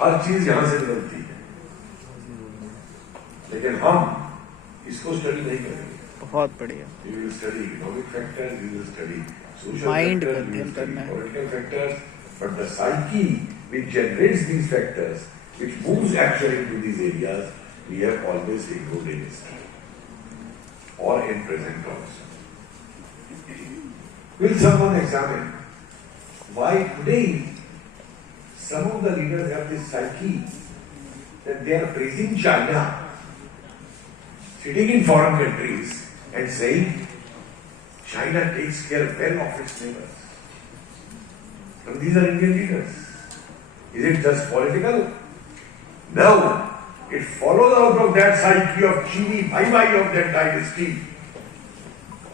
हर चीज यहां से निकलती है, लेकिन हम इसको स्टडी नहीं करेंगे. बहुत बढ़िया. You will study economic factors, you will study social Mind का factors, you will अध्ययन study करना है. political factors, but the psyche which generates these factors, which moves action into these areas, we have always ignored in history or in present also. Will someone examine why today some of the leaders have this psyche that they are praising China, sitting in foreign countries and saying China takes care well of its neighbors. And these are Indian leaders. Is it just political? No. It follows out of that psyche of Chini Bhai of that dynasty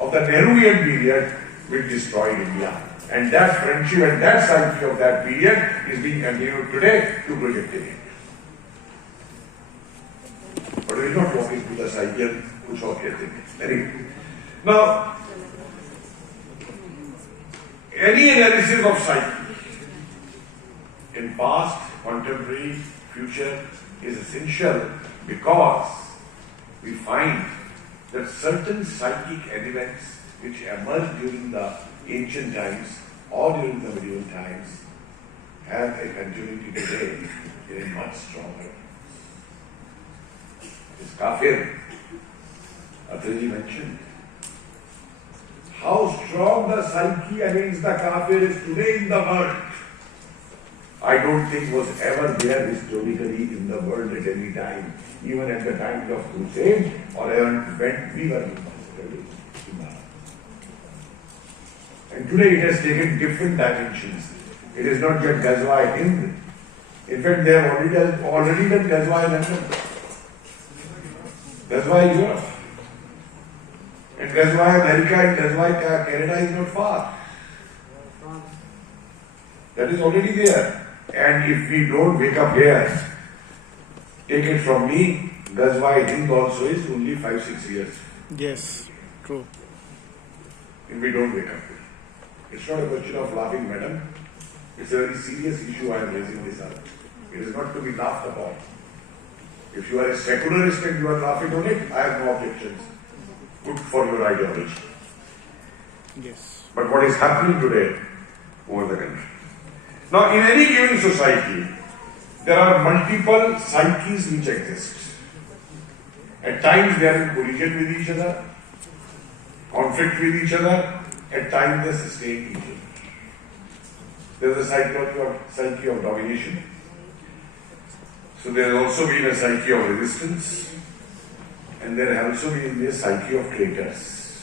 of the Nehruian period which destroyed India. And that friendship and that psyche of that period is being continued today to project in India. But we will not walk into the psyche and kuch aur kehte hain. Anyway. Now, any analysis of psyche in past, contemporary, future is essential because we find that certain psychic elements which emerged during the ancient times or during the medieval times have a continuity today in a much stronger. This kafir, Atraji mentioned, how strong the psyche against the kafir is today in the world. I don't think was ever there historically in the world at any time, even at the time of Crusade or even when we were in Islam. And today it has taken different dimensions. It is not just Ghazwa Hind. In fact, they have already done Ghazwa London, Ghazwa Europe, and Ghazwa America and Ghazwa Canada is not far. That is already there. And if we don't wake up here, take it from me, Ghazwa Hind also is only 5-6 years. Yes, true. If we don't wake up here. It's not a question of laughing, madam. It's a very serious issue I am raising this up. It is not to be laughed upon. If you are a secularist and you are laughing on it, I have no objections. Good for your ideology. Yes. But what is happening today over the country? Now, in any given society, there are multiple psyches which exist. At times they are in collision with each other, conflict with each other, at times they sustain each other. There is a psyche of domination. So there has also been a psyche of resistance, and there has also been a psyche of traitors.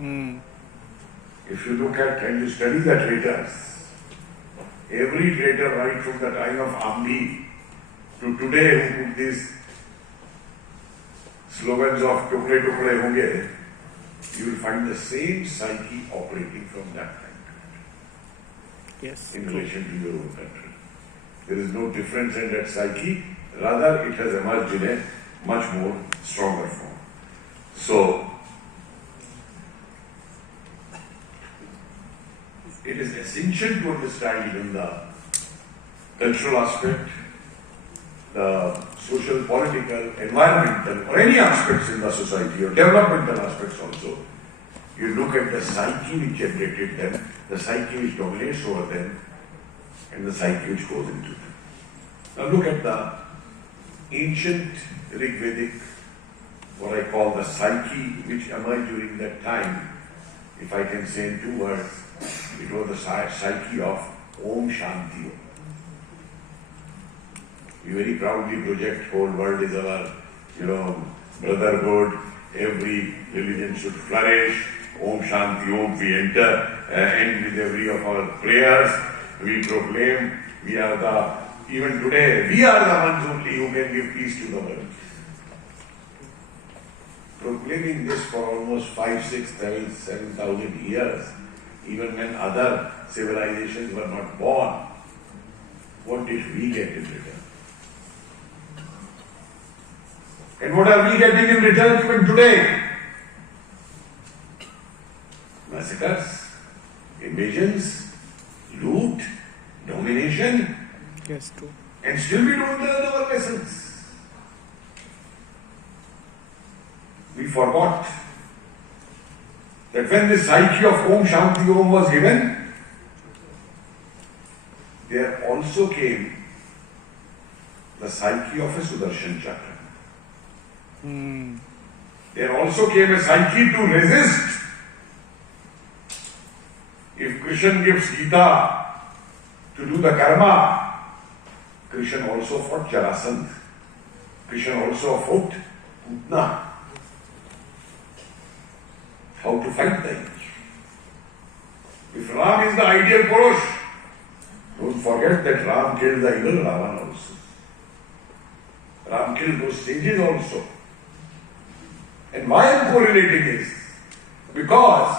If you look at and you study the traitors, every traitor right from the time of Ambi to today who put these slogans of Tukre Tukre Honge, you will find the same psyche operating from that time. Yes. In relation to your own country. There is no difference in that psyche, rather it has emerged in a much more stronger form. So, it is essential to understand even the cultural aspect, the social, political, environmental, or any aspects in the society, or developmental aspects also. You look at the psyche which generated them, the psyche which dominates over them, and the psyche which goes into them. Now look at the ancient Rigvedic, what I call the psyche which emerged during that time. If I can say in 2 words, it was the psyche of Om Shanti. We very proudly project whole world is our, brotherhood, every religion should flourish, Om Shanti, Om, we enter, end with every of our prayers, we proclaim, we are the, even today, we are the ones only who can give peace to the world. Proclaiming this for almost 5, 6, 7,000 years, even when other civilizations were not born, what did we get in return? And what are we getting in return even today? Massacres, invasions, loot, domination. Yes, true. And still we don't learn our lessons. We forgot that when the psyche of Om Shanti Om was given, there also came the psyche of a Sudarshan Chakra. There also came a psyche to resist. If Krishna gives Gita to do the karma, Krishna also fought Jarasandha. Krishna also fought Putna. How to fight the evil. If Ram is the ideal Purush, don't forget that Ram killed the evil Ravana also. Ram killed those sages also. And why I am correlating is because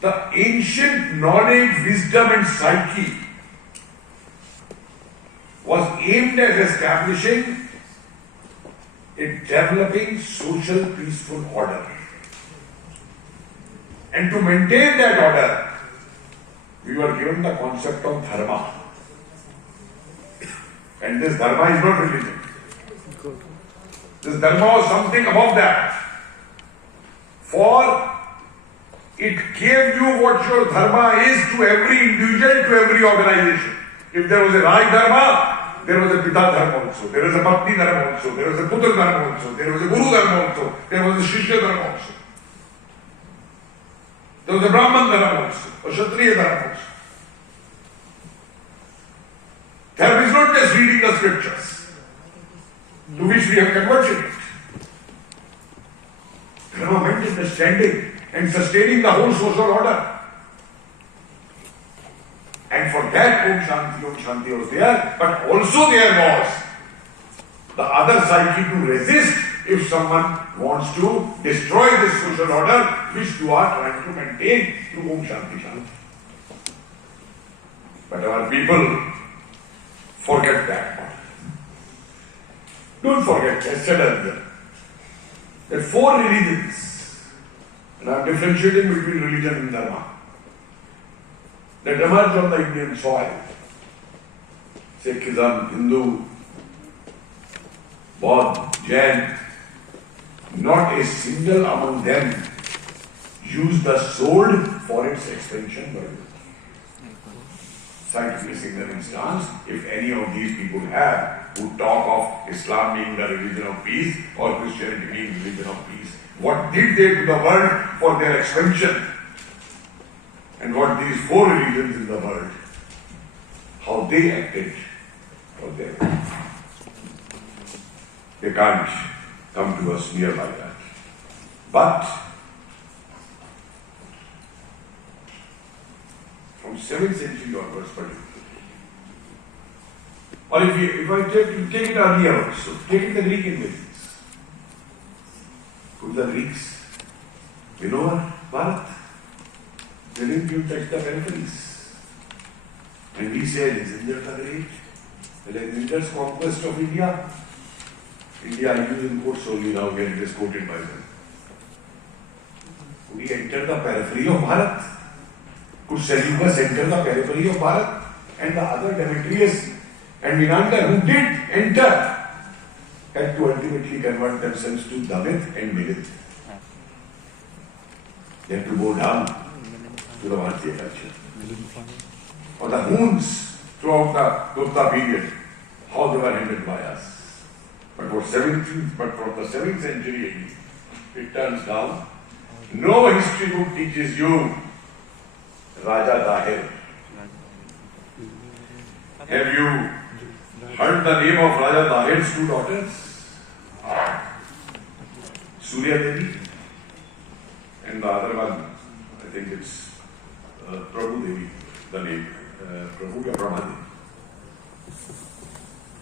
the ancient knowledge, wisdom and psyche was aimed at establishing a developing social peaceful order. And to maintain that order, we were given the concept of dharma. And this dharma is not religion. Good. This dharma was something above that. For it gave you what your dharma is to every individual, to every organization. If there was a Raj dharma, there was a Pita dharma also, there was a Patni dharma also, there was a Putra dharma also, there was a Guru dharma also, there was a Shishya dharma also. There was a Brahman dharma also, a Kshatriya dharma also. Dharma is not just reading the scriptures, to which we have converted it. Dharma meant understanding and sustaining the whole social order. And for that Om Shanti was there, but also there was the other psyche to resist if someone wants to destroy this social order which you are trying to maintain through Om Shanti Shanti. But our people forget that part. Don't forget, I said earlier, that 4 religions, and I am differentiating between religion and dharma, that emerged on the Indian soil. Sikhism, Hindu, Buddha, Jain, not a single among them used the sword for its expansion by scientifically single instance. If any of these people have who talk of Islam being the religion of peace or Christianity being religion of peace, what did they to the world for their expansion? And what these 4 religions in the world, how they acted for their life. They can't come to us near like that. But from 7th century onwards, particularly, or if I take it earlier also, take it the Greek invasions. Could the Greeks win over Bharat? They didn't even touch the peripheries. And we say Alexander the Great, Alexander's conquest of India. India I use in quotes only now when it is quoted by them. Could he enter the periphery of Bharat? Could Seleucus enter the periphery of Bharat? And the other Demetrius and Menander who did enter had to ultimately convert themselves to David and Milith. They had to go down to the Bharatiya culture. Or the Huns throughout the Gupta period, how they were handled by us. But from the 7th century it turns down. No history book teaches you Raja Dahir. Have you heard the name of Raja Dahir's 2 daughters? Surya Devi and the other one, I think it's Prabhu Devi, the name, Prabhu ya Brahma Devi.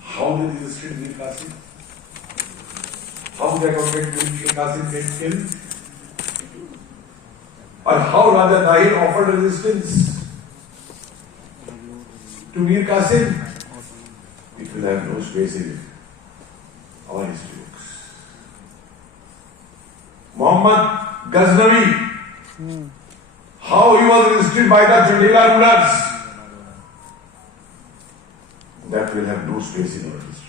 How they resisted Mir Qasim? How they got Mir Qasim get killed? Or how Raja Dahir offered resistance to Mir Qasim? It will have no space in our history books. Muhammad Ghaznavi, how he was resisted by the Chandela rulers. that will have no space in our history.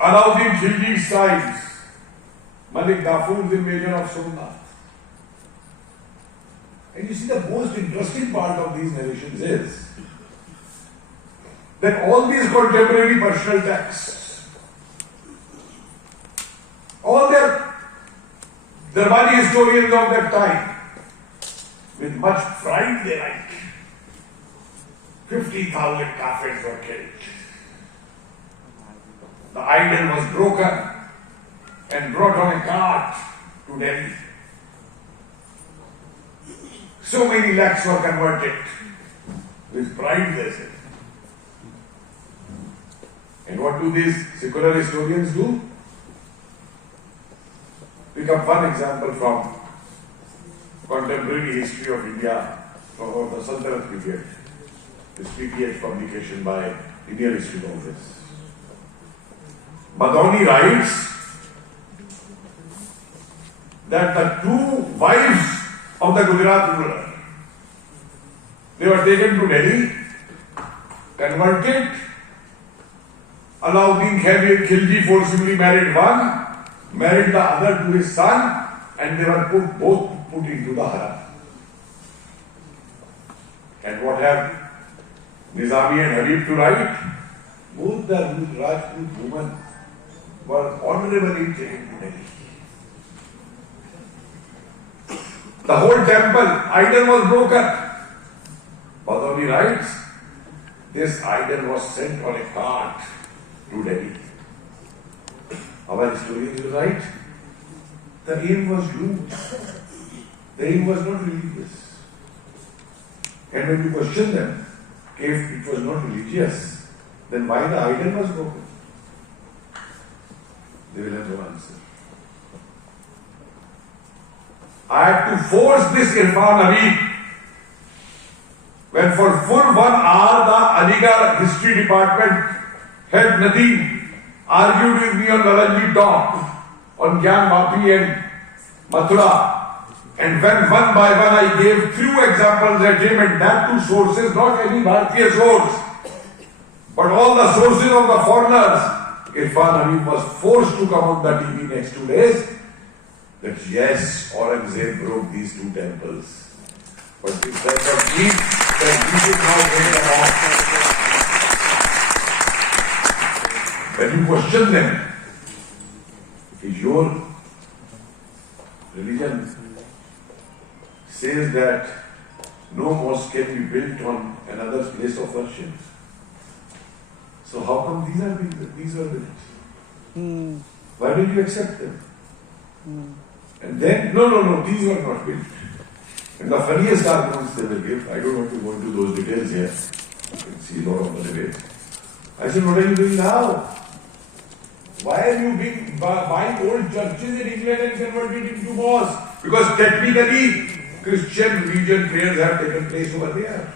Alauddin Khilji's times, Malik Kafur, the invasion of Somnath. And you see, the most interesting part of these narrations is that all these contemporary personal texts, all their Darbari historians of that time, with much pride they write, 50,000 Kafirs were killed. The idol was broken and brought on a cart to Delhi. So many lakhs were converted. With pride they say. And what do these secular historians do? Pick up one example from contemporary history of India, from the Sultanate period. This PTH publication by Indian History Congress. Badauni writes that the two wives of the Gujarat ruler, they were taken to Delhi, converted. Alauddin Khilji forcibly married one, married the other to his son, and they were both put into the haram. And what have Nizami and Habib to write? Both the Rajput women were honorably taken to Delhi. The whole temple, idol was broken. Badauni writes, this idol was sent on a cart to Delhi. Our historians will write, the aim was loot. The aim was not religious. And when you question them, if it was not religious, then why the idol was broken? They will have no answer. I had to force this Irfan Habib. When for full 1 hour the Aligarh History Department head Nadeem argued with me on Naranji Dock, on Gyan Mapi and Mathura. And when one by one I gave few examples at him, and that to sources, not any Bharatiya source, but all the sources of the foreigners, Irfan Habib was forced to come on the TV next 2 days that yes, Aurangzeb broke these two temples. But it does not mean that we should now bring about. When you question them, if your religion says that no mosque can be built on another place of worship, so how come these are built? Why don't you accept them? And then, no, these were not built. And the funniest arguments they will give, I don't want to go into those details here. You can see a lot of the debate. I said, what are you doing now? Why are you buying old churches in England and converting it into mosques? Because technically, Christian religion prayers have taken place over there.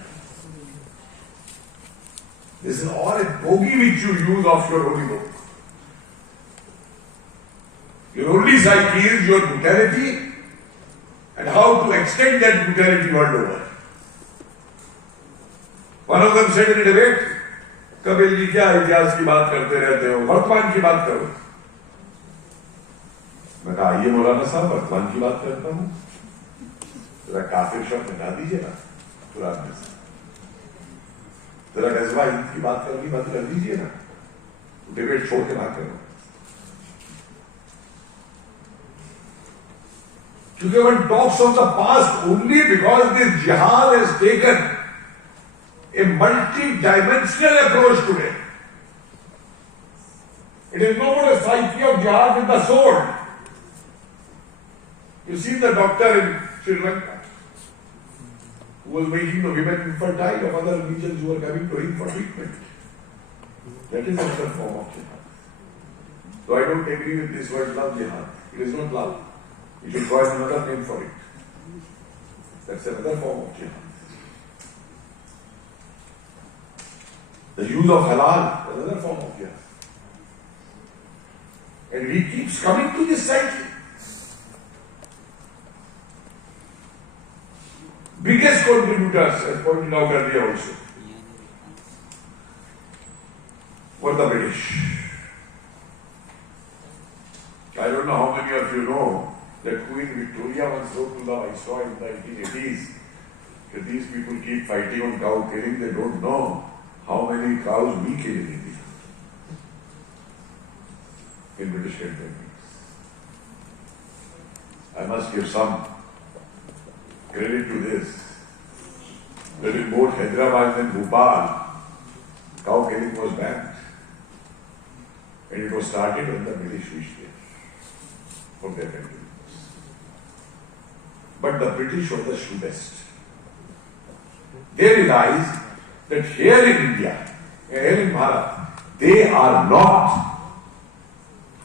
This is all a bogey which you use of your holy book. Your only psyche is your brutality and how to extend that brutality world over. One of them said in a debate, Kabir ji क्या इतिहास की बात करते रहते हो, वर्तमान की बात करो. मैं कहा आइए मौलाना साहब वर्तमान की बात करता हूं. जरा काफिर शब्द हटा दीजिए ना कुरान में से. जरा गजवा ईद की बात करनी बंद कर दीजिए ना. डिबेट छोड़ के ना करो. क्योंकि one talks of the past only because this jihad has taken a multi-dimensional approach today. It is no more a psyche of jihad with the sword. You see the doctor in Sri Lanka who was making the women infertile of other religions who were coming to him for treatment. That is another form of jihad. So I don't agree with this word love jihad. It is not love. You should find another name for it. That's another form of jihad. The use of halal, another form of jihad. And he keeps coming to this cycle. biggest contributors, as pointed out earlier also, were the British. I don't know how many of you know that Queen Victoria once wrote to the Viceroy in the 1880s that these people keep fighting on cow killing, they don't know how many cows we kill in India, in British cantonments. I must give some credit to this, that in both Hyderabad and Bhopal, cow killing was banned. And it was started when the British reached there from their country. But the British were the shrewdest. They realized that here in India, here in Bharat, they are not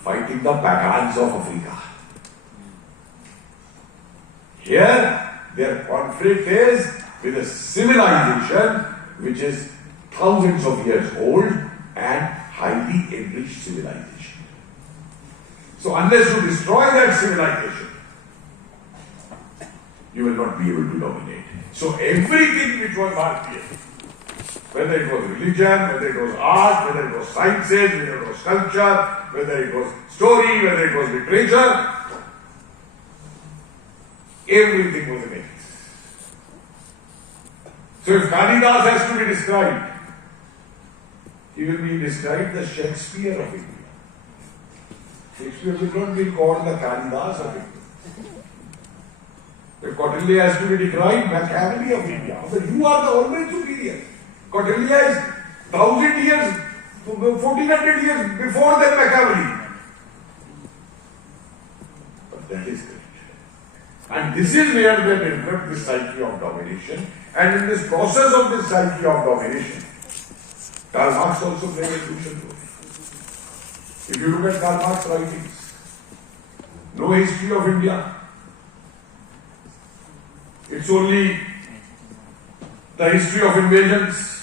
fighting the Pathans of Africa. Here, their conflict is with a civilization which is thousands of years old and highly enriched civilization. So unless you destroy that civilization, you will not be able to dominate. So everything which was Bharatiya, whether it was religion, whether it was art, whether it was sciences, whether it was culture, whether it was story, whether it was literature, everything was in it. So if Kalidas has to be described, he will be described the Shakespeare of India. Shakespeare will not be called the Kalidas of India. If Kautilya has to be described, Machiavelli of India. But you are the always superior. Kautilya is 1000 years, 1400 years before that Machiavelli. But that is correct. And this is where they develop this psyche of domination. And in this process of this psyche of domination, Karl Marx also played a crucial role. If you look at Karl Marx's writings, no history of India. It's only the history of invasions,